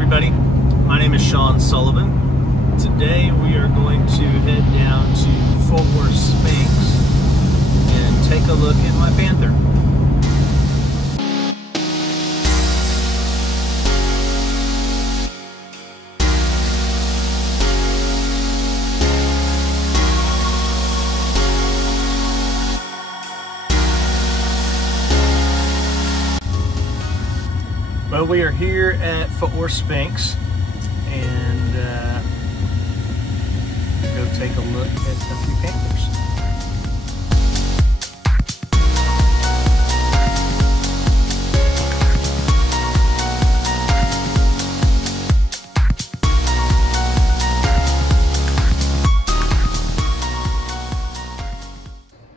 everybody. My name is Sean Sullivan. Today we are going to head down to Fort Worth Spanx and take a look at my Panther. Well, we are here at Fort Worth Spanx and go take a look at a few Panthers.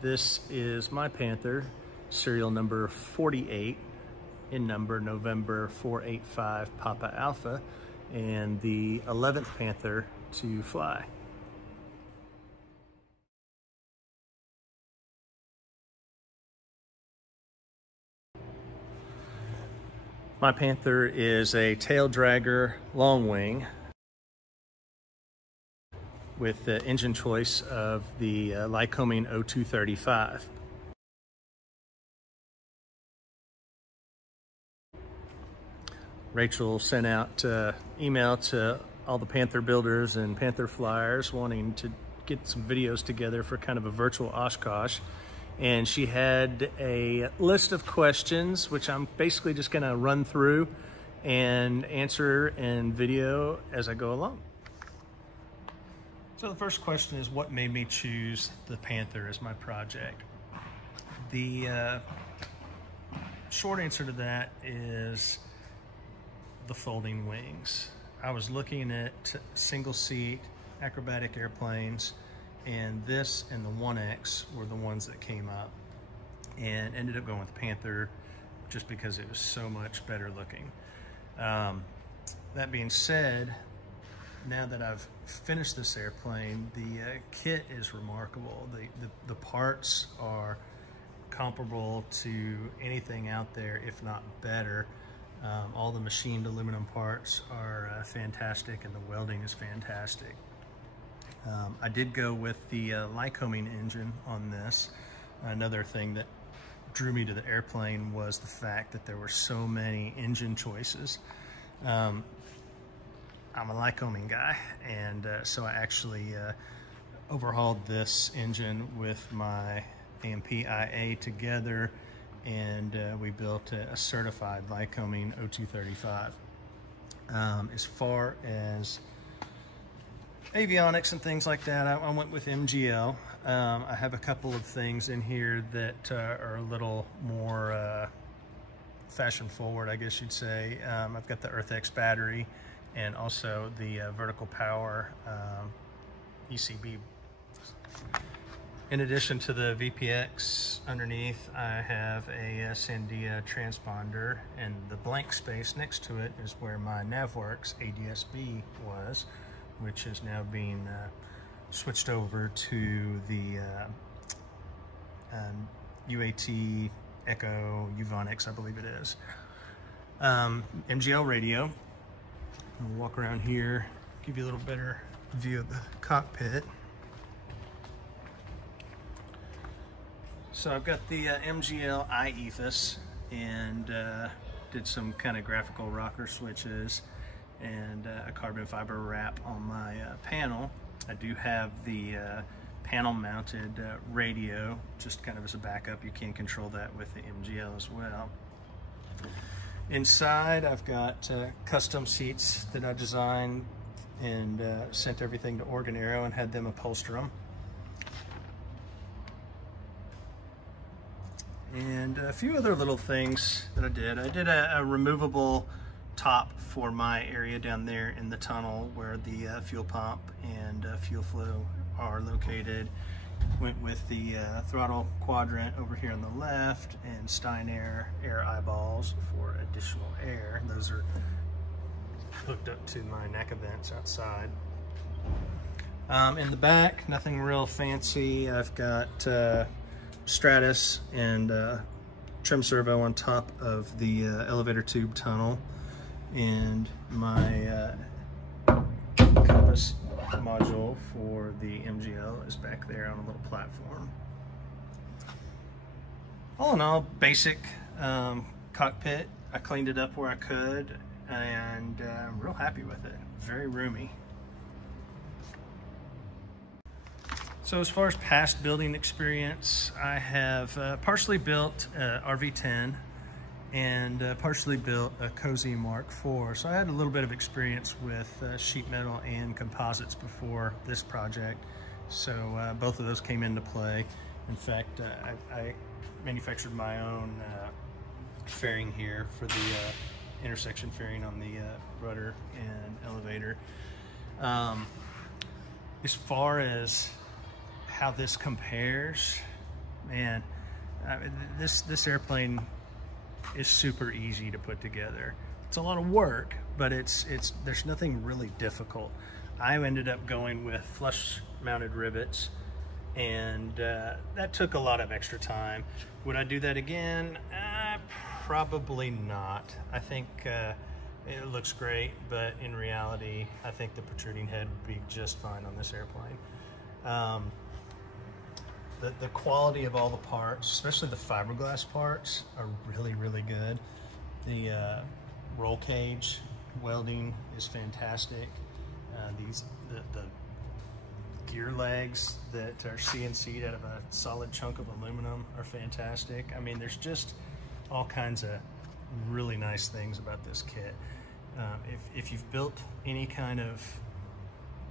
This is my Panther, serial number 48. In number November 485 Papa Alpha, and the 11th Panther to fly. My Panther is a tail dragger long wing with the engine choice of the Lycoming 0235. Rachel sent out email to all the Panther builders and Panther flyers wanting to get some videos together for kind of a virtual Oshkosh. And she had a list of questions, which I'm basically just gonna run through and answer in video as I go along. So the first question is, what made me choose the Panther as my project? The short answer to that is the folding wings. I was looking at single seat acrobatic airplanes, and this and the 1X were the ones that came up, and ended up going with the Panther just because it was so much better looking. That being said, now that I've finished this airplane, the kit is remarkable. The parts are comparable to anything out there, if not better. All the machined aluminum parts are fantastic, and the welding is fantastic. I did go with the Lycoming engine on this. Another thing that drew me to the airplane was the fact that there were so many engine choices. I'm a Lycoming guy, and so I actually overhauled this engine with my AMP IA together, and we built a certified Lycoming 0235. As far as avionics and things like that, I went with MGL. I have a couple of things in here that are a little more fashion forward, I guess you'd say. I've got the EarthX battery and also the vertical power ECB. In addition to the VPX underneath, I have a Sandia transponder, and the blank space next to it is where my NavWorks ADS-B was, which is now being switched over to the UAT Echo Uvonix, I believe it is. MGL radio. I'll walk around here, give you a little better view of the cockpit. So I've got the MGL iEthos, and did some kind of graphical rocker switches and a carbon fiber wrap on my panel. I do have the panel mounted radio, just kind of as a backup. You can control that with the MGL as well. Inside I've got custom seats that I designed and sent everything to Oregon Aero and had them upholster them. And a few other little things that I did. I did a removable top for my area down there in the tunnel where the fuel pump and fuel flow are located. Went with the throttle quadrant over here on the left, and Steinair air eyeballs for additional air. Those are hooked up to my neck vents outside. In the back, nothing real fancy. I've got Stratus and trim servo on top of the elevator tube tunnel, and my compass module for the MGL is back there on a little platform. All in all, basic cockpit. I cleaned it up where I could, and I'm real happy with it. Very roomy. So as far as past building experience, I have partially built RV10 and partially built a Cozy Mark IV. So I had a little bit of experience with sheet metal and composites before this project. So both of those came into play. In fact, I manufactured my own fairing here for the intersection fairing on the rudder and elevator. As far as how this compares, man, this airplane is super easy to put together. It's a lot of work, but there's nothing really difficult. I ended up going with flush mounted rivets, and that took a lot of extra time. Would I do that again? Probably not. I think it looks great, but in reality, I think the protruding head would be just fine on this airplane. The quality of all the parts, especially the fiberglass parts, are really, really good. The roll cage welding is fantastic. The gear legs that are CNC'd out of a solid chunk of aluminum are fantastic. I mean, there's just all kinds of really nice things about this kit. If you've built any kind of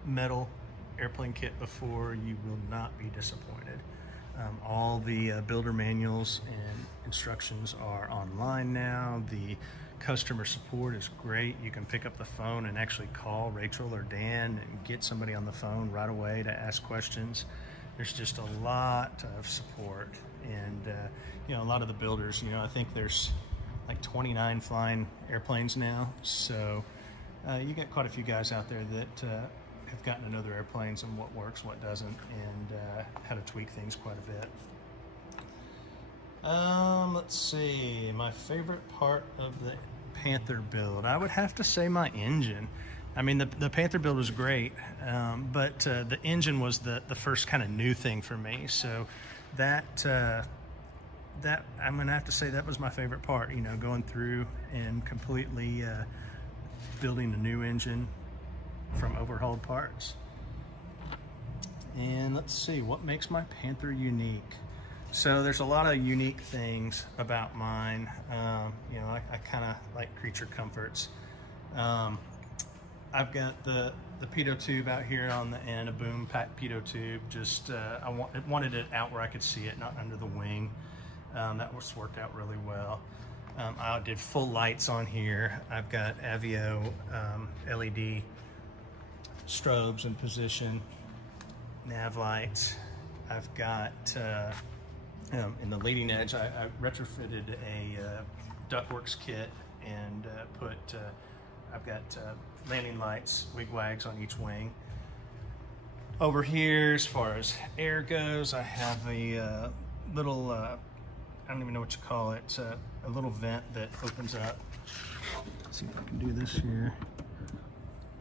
metal airplane kit before, you will not be disappointed. All the builder manuals and instructions are online now. The customer support is great. You can pick up the phone and actually call Rachel or Dan and get somebody on the phone right away to ask questions. There's just a lot of support, and you know, a lot of the builders, you know, I think there's like 29 flying airplanes now, so you got quite a few guys out there that have gotten to know their airplanes and what works, what doesn't, and how to tweak things quite a bit. Let's see, my favorite part of the Panther build, I would have to say my engine. I mean, the Panther build was great, but the engine was the first kind of new thing for me. So that I'm gonna have to say that was my favorite part. You know, going through and completely building a new engine from overhauled parts. And let's see, what makes my Panther unique? So there's a lot of unique things about mine. You know, I kind of like creature comforts. I've got the pitot tube out here on the end, a boom pack pitot tube. Just I wanted it out where I could see it, not under the wing. That worked out really well. I did full lights on here. I've got Avio LED strobes in position, nav lights. I've got in the leading edge, I retrofitted a ductworks kit and I've got landing lights, wigwags on each wing. Over here, as far as air goes, I have a little, I don't even know what you call it, a little vent that opens up. Let's see if I can do this here.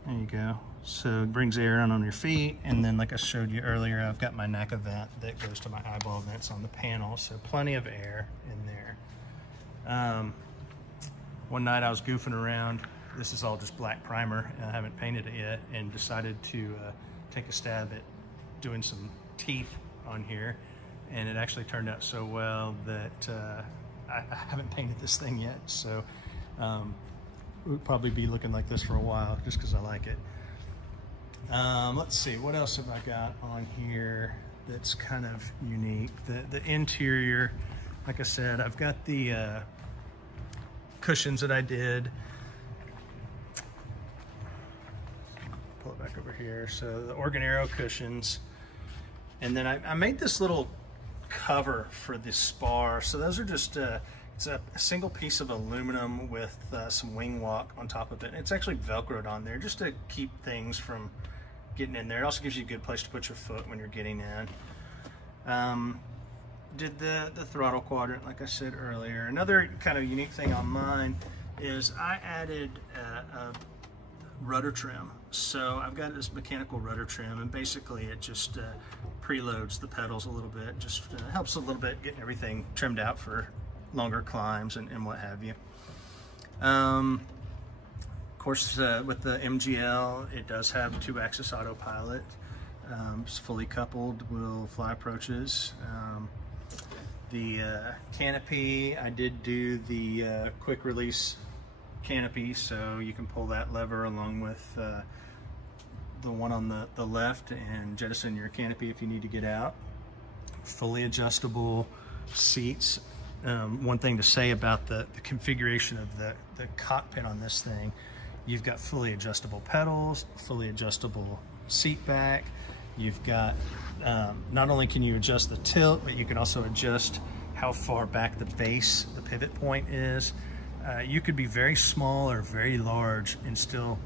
There you go. So it brings air on your feet, and then like I showed you earlier, I've got my NACA vent that goes to my eyeball vents on the panel, so plenty of air in there. One night I was goofing around. This is all just black primer, and I haven't painted it yet, and decided to take a stab at doing some teeth on here, and it actually turned out so well that I haven't painted this thing yet, so it would probably be looking like this for a while just because I like it. Let's see, what else have I got on here that's kind of unique? The interior, like I said, I've got the cushions that I did. Pull it back over here. So the Organero cushions. And then I made this little cover for the spar. So those are just, it's a single piece of aluminum with some wing walk on top of it. And it's actually Velcroed on there just to keep things from getting in there. It also gives you a good place to put your foot when you're getting in. Did the throttle quadrant, like I said earlier. Another kind of unique thing on mine is I added a rudder trim. So I've got this mechanical rudder trim, and basically it just preloads the pedals a little bit, just helps a little bit getting everything trimmed out for longer climbs and what have you. Of course, with the MGL, it does have 2-axis autopilot. It's fully coupled, will fly approaches. The canopy, I did do the quick release canopy, so you can pull that lever along with the one on the left and jettison your canopy if you need to get out. Fully adjustable seats. One thing to say about the configuration of the cockpit on this thing, you've got fully adjustable pedals, fully adjustable seat back. You've got, not only can you adjust the tilt, but you can also adjust how far back the base, the pivot point is. You could be very small or very large and still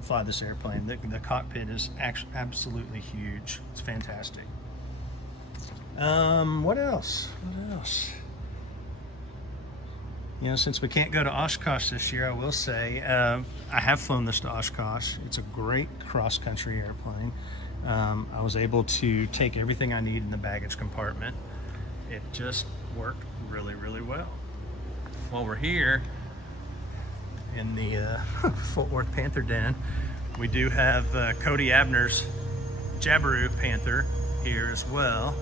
fly this airplane. The cockpit is actually absolutely huge. It's fantastic. What else? What else? You know, since we can't go to Oshkosh this year, I will say I have flown this to Oshkosh. It's a great cross-country airplane. I was able to take everything I need in the baggage compartment. It just worked really, really well. While we're here in the Fort Worth Panther Den, we do have Cody Abner's Jabiru Panther here as well.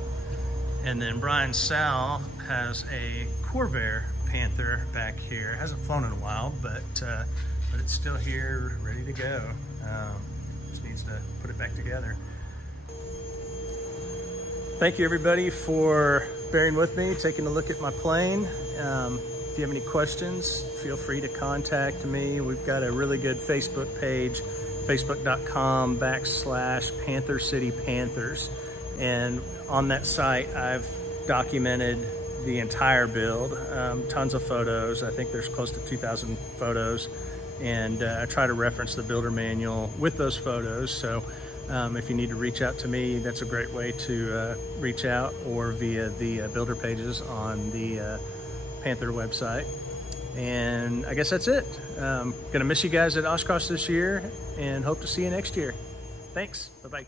And then Brian Sal has a Corvair Panther back here. Hasn't flown in a while, but it's still here, ready to go. Just needs to put it back together. Thank you everybody for bearing with me, taking a look at my plane. If you have any questions, feel free to contact me. We've got a really good Facebook page, facebook.com/Panther City Panthers. And on that site, I've documented the entire build, tons of photos. I think there's close to 2,000 photos. And I try to reference the builder manual with those photos. So if you need to reach out to me, that's a great way to reach out, or via the builder pages on the Panther website. And I guess that's it. Gonna miss you guys at Oshkosh this year and hope to see you next year. Thanks, bye-bye.